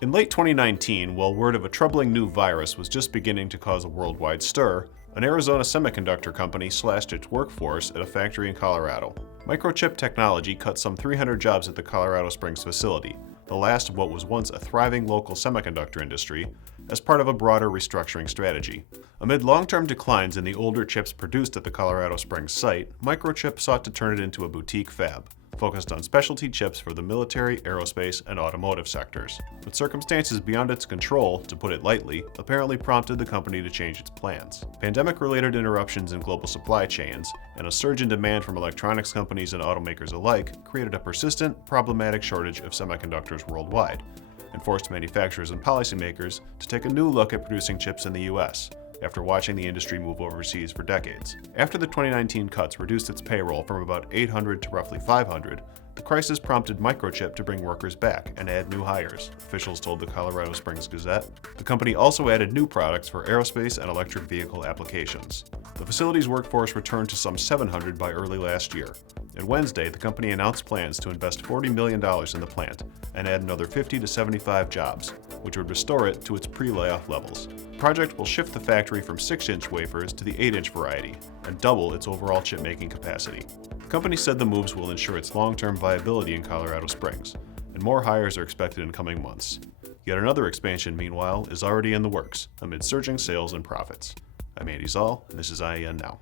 In late 2019, while word of a troubling new virus was just beginning to cause a worldwide stir, an Arizona semiconductor company slashed its workforce at a factory in Colorado. Microchip Technology cut some 300 jobs at the Colorado Springs facility, the last of what was once a thriving local semiconductor industry, as part of a broader restructuring strategy. Amid long-term declines in the older chips produced at the Colorado Springs site, Microchip sought to turn it into a boutique fab, focused on specialty chips for the military, aerospace, and automotive sectors. But circumstances beyond its control, to put it lightly, apparently prompted the company to change its plans. Pandemic-related interruptions in global supply chains and a surge in demand from electronics companies and automakers alike created a persistent, problematic shortage of semiconductors worldwide, and forced manufacturers and policymakers to take a new look at producing chips in the US, after watching the industry move overseas for decades. After the 2019 cuts reduced its payroll from about 800 to roughly 500, the crisis prompted Microchip to bring workers back and add new hires, officials told the Colorado Springs Gazette. The company also added new products for aerospace and electric vehicle applications. The facility's workforce returned to some 700 by early last year. And Wednesday, the company announced plans to invest $40 million in the plant and add another 50 to 75 jobs, which would restore it to its pre-layoff levels. The project will shift the factory from 6-inch wafers to the 8-inch variety and double its overall chip-making capacity. The company said the moves will ensure its long-term viability in Colorado Springs, and more hires are expected in coming months. Yet another expansion, meanwhile, is already in the works, amid surging sales and profits. I'm Andy Zoll, and this is IEN Now.